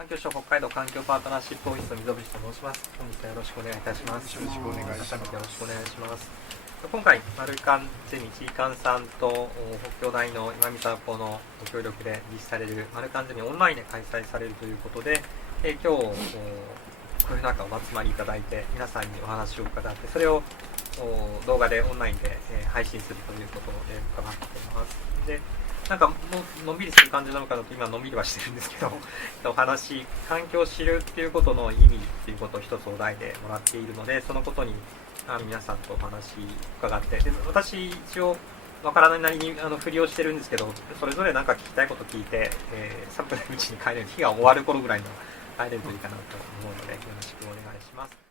環境省北海道環境パートナーシップオフィスの溝口と申します。本日はよろしくお願いいたします。よろしくお願いします。よろしくお願いします。今回、マルカンゼミちいかんさんと北京大の今見沢校のご協力で実施されるマルカンゼミオンラインで開催されるということで、今日こういう中お集まりいただいて皆さんにお話を伺って、それを動画でオンラインで配信するということで伺っています。で、なんかもうのんびりする感じなのかなと今のんびりはしてるんですけど、お話、環境を知るっていうことの意味っていうことを一つお題でもらっているので、そのことに皆さんとお話伺って、で私一応わからないなりに振りをしてるんですけど、それぞれ何か聞きたいこと聞いて、3分のうちに帰れる、日が終わる頃ぐらいの帰れるといいかなと思うので、よろしくお願いします。